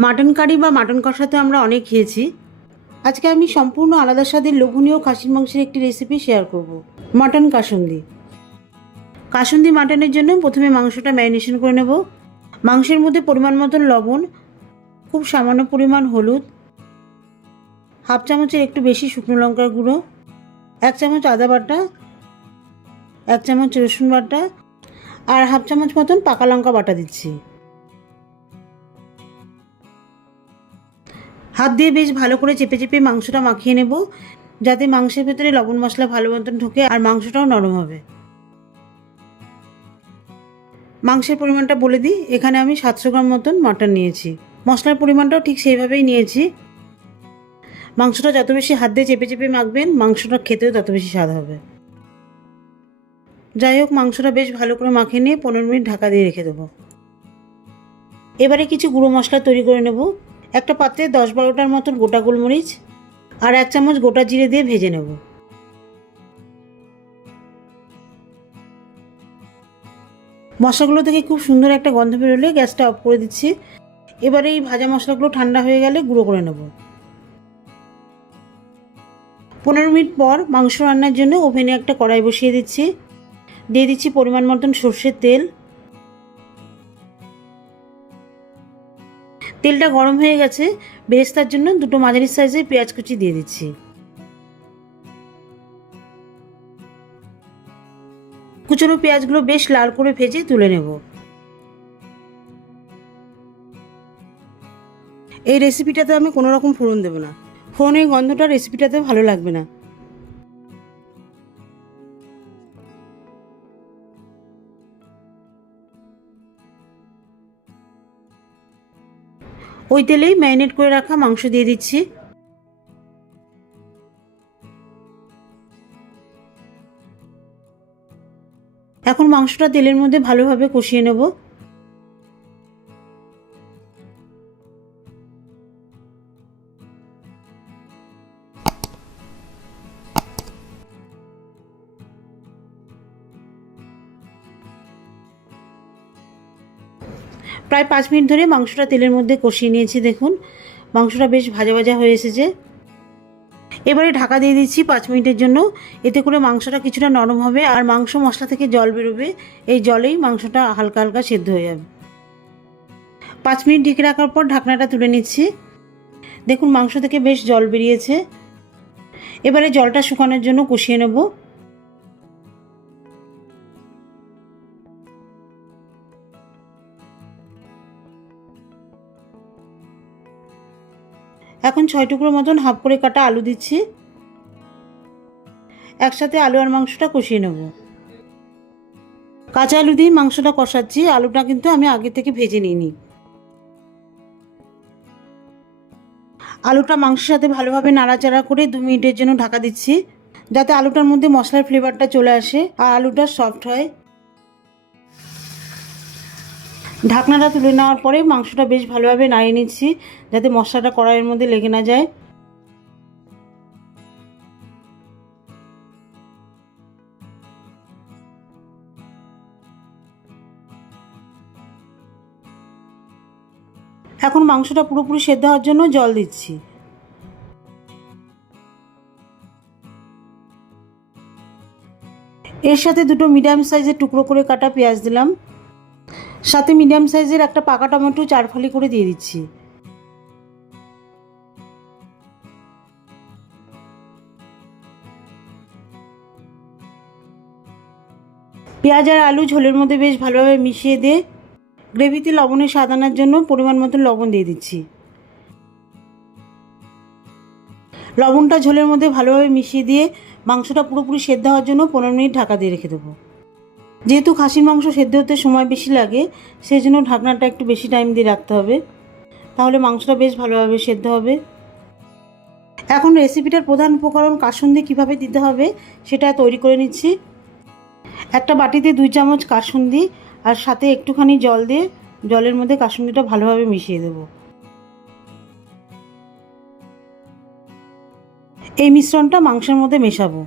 Mutton curry বা mutton কষাতে আমরা অনেক খেয়েছি। আজকে আমি সম্পূর্ণ আলাদা স্বাদের লোভনীয় খাসির মাংসের একটি রেসিপি শেয়ার করব। মাটন কাসুন্দি। কাসুন্দি মাটনের জন্য প্রথমে মাংসটা ম্যারিনেশন করে নেব। মাংসের মধ্যে পরিমাণ মতন লবণ, খুব সামান্য পরিমাণ হলুদ, হাফ চামচের একটু বেশি শুকনো লঙ্কার গুঁড়ো, 1 চামচ আদা বাটা, 1 চামচ রসুন বাটা আর হাফ চামচ মতন পাকা লঙ্কা বাটা দিচ্ছি। হাত দিয়ে বেশ ভালো করে চেপে চেপে মাংসটা মাখিয়ে নেব, যাতে মাংসের ভেতরে লবণ মশলা ভালো মতন ঢোকে আর মাংসটাও নরম হবে। মাংসের পরিমাণটা বলে দিই, এখানে আমি 700 গ্রাম মতন মাটন নিয়েছি। মশলার পরিমাণটাও ঠিক সেইভাবেই নিয়েছি। মাংসটা যত বেশি হাত দিয়ে চেপে চেপে মাখবেন, মাংসটা খেতেও তত বেশি স্বাদ হবে। যাই হোক, মাংসটা বেশ ভালো করে মাখিয়ে নিয়ে 15 মিনিট ঢাকা দিয়ে রেখে দেবো। এবারে কিছু গুঁড়ো মশলা তৈরি করে নেব। একটা পাত্রে 10-12টার মতন গোটা গোলমরিচ আর 1 চামচ গোটা জিরে দিয়ে ভেজে নেব। মশলাগুলো থেকে খুব সুন্দর একটা গন্ধ বেরোলে গ্যাসটা অফ করে দিচ্ছি। এবারে এই ভাজা মশলাগুলো ঠান্ডা হয়ে গেলে গুঁড়ো করে নেব। 15 মিনিট পর মাংস রান্নার জন্য ওভেনে একটা কড়াই বসিয়ে দিচ্ছি। দিয়ে দিচ্ছি পরিমাণ মতন সর্ষের তেল। তেলটা গরম হয়ে গেছে, বেরেস্তার জন্য 2 মাঝারি সাইজের পেঁয়াজ কুচি দিয়ে দিচ্ছি। কুচনো পেঁয়াজগুলো বেশ লাল করে ভেজে তুলে নেব। এই রেসিপিটাতে আমি কোনো রকম ফোড়ন দেবো না। ফোড়নের গন্ধটা রেসিপিটাতে ভালো লাগবে না। ওই তেলেই ম্যারিনেট করে রাখা মাংস দিয়ে দিচ্ছি। এখন মাংসটা তেলের মধ্যে ভালোভাবে কষিয়ে নেব। প্রায় 5 মিনিট ধরে মাংসটা তেলের মধ্যে কষিয়ে নিয়েছি। দেখুন, মাংসটা বেশ ভাজা ভাজা হয়ে এসেছে। এবারে ঢাকা দিয়ে দিচ্ছি 5 মিনিটের জন্য। এতে করে মাংসটা কিছুটা নরম হবে আর মাংস মশলা থেকে জল বেরোবে। এই জলেই মাংসটা হালকা হালকা সেদ্ধ হয়ে যাবে। 5 মিনিট ঢেকে রাখার পর ঢাকনাটা তুলে নিচ্ছি। দেখুন, মাংস থেকে বেশ জল বেরিয়েছে। এবারে জলটা শুকানোর জন্য কষিয়ে নেব। এখন 6 টুকরো মতন হাফ করে কাটা আলু দিচ্ছি। একসাথে আলু আর মাংসটা কষিয়ে নেব। কাঁচা আলু দিয়ে মাংসটা কষাচ্ছি, আলুটা কিন্তু আমি আগে থেকে ভেজে নিইনি। আলুটা মাংসের সাথে ভালোভাবে নাড়াচাড়া করে 2 মিনিটের জন্য ঢাকা দিচ্ছি, যাতে আলুটার মধ্যে মশলার ফ্লেভারটা চলে আসে আর আলুটা সফট হয়। ঢাকনাটা তুলে নেওয়ার পরে মাংসটা বেশ ভালোভাবে নাড়িয়ে নিচ্ছি, যাতে মশলাটা কড়াইয়ের মধ্যে লেগে না যায়। এখন মাংসটা পুরোপুরি সেদ্ধ হওয়ার জন্য জল দিচ্ছি। এর সাথে 2 মিডিয়াম সাইজের টুকরো করে কাটা পেঁয়াজ দিলাম। সাথে মিডিয়াম সাইজের একটা পাকা টমেটো 4 ফালি করে দিয়ে দিচ্ছি। পেঁয়াজ আর আলু ঝোলের মধ্যে বেশ ভালোভাবে মিশিয়ে দিয়ে গ্রেভিতে লবণের স্বাদ আনার জন্য পরিমাণ মতো লবণ দিয়ে দিচ্ছি। লবণটা ঝোলের মধ্যে ভালোভাবে মিশিয়ে দিয়ে মাংসটা পুরোপুরি সেদ্ধ হওয়ার জন্য 15 মিনিট ঢাকা দিয়ে রেখে দেবো। যেহেতু খাসির মাংস সেদ্ধ হতে সময় বেশি লাগে, সেই জন্য ঢাকনাটা একটু বেশি টাইম দিয়ে রাখতে হবে, তাহলে মাংসটা বেশ ভালোভাবে সেদ্ধ হবে। এখন রেসিপিটার প্রধান উপকরণ কাসুন্দি কীভাবে দিতে হবে সেটা তৈরি করে নিচ্ছি। একটা বাটিতে 2 চামচ কাসুন্দি আর সাথে একটুখানি জল দিয়ে জলের মধ্যে কাসুন্দিটা ভালোভাবে মিশিয়ে দেব। এই মিশ্রণটা মাংসের মধ্যে মেশাবো।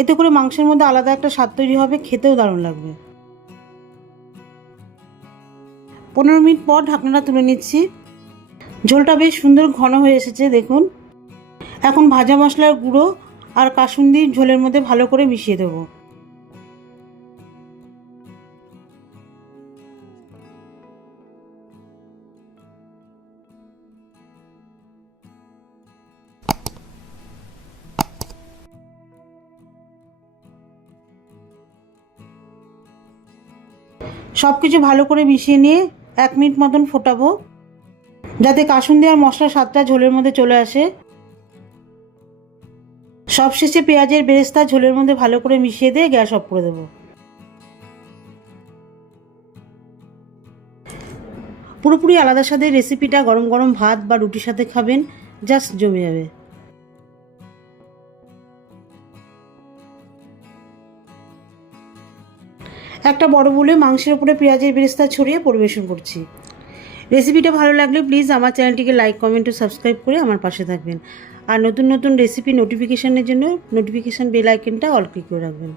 এতে করে মাংসের মধ্যে আলাদা একটা স্বাদ তৈরি হবে, খেতেও দারুণ লাগবে। 15 মিনিট পর ঢাকনাটা তুলে নিচ্ছি। ঝোলটা বেশ সুন্দর ঘন হয়ে এসেছে দেখুন। এখন ভাজা মশলার গুঁড়ো আর কাসুন্দি ঝোলের মধ্যে ভালো করে মিশিয়ে দেবো। সব কিছু ভালো করে মিশিয়ে নিয়ে 1 মিনিট মতন ফোটাবো, যাতে কাসুন্দি আর মশলার স্বাদটা ঝোলের মধ্যে চলে আসে। সবশেষে পেঁয়াজের বেরেস্তা ঝোলের মধ্যে ভালো করে মিশিয়ে দিয়ে গ্যাস অফ করে দেবো। পুরোপুরি আলাদা স্বাদের রেসিপিটা গরম গরম ভাত বা রুটির সাথে খাবেন, জাস্ট জমে যাবে। একটা বড় বলে মাংসের উপরে পেঁয়াজের বেরেস্তা ছড়িয়ে পরিবেশন করছি। রেসিপিটা ভালো লাগলে প্লিজ আমার চ্যানেলটিকে লাইক, কমেন্ট ও সাবস্ক্রাইব করে আমার পাশে থাকবেন। আর নতুন নতুন রেসিপি নোটিফিকেশানের জন্য নোটিফিকেশান বেল আইকনটা অল ক্লিক করে রাখবেন।